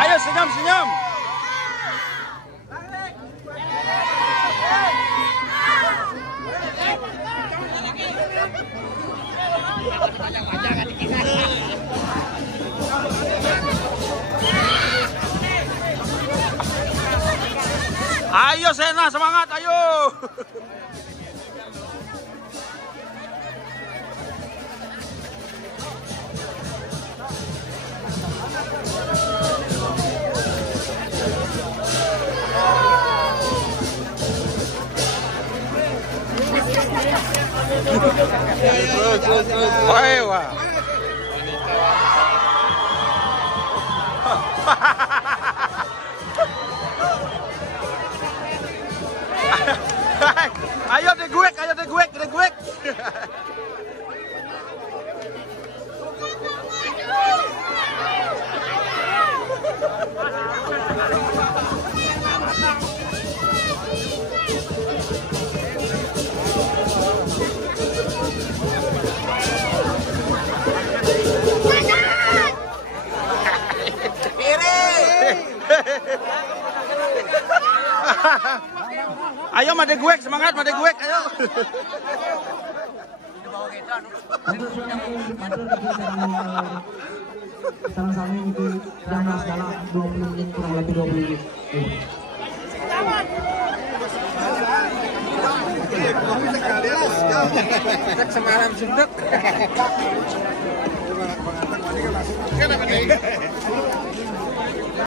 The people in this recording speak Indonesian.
Ayo senyum-senyum. Ayo Sena, semangat, ayo. Wah, wah. Ayo deh gue. Ayo Made gue, semangat Made gue, ayo. Sama-sama itu jangan dalam 20 menit kurang lebih 20 menit. Semalam sunduk.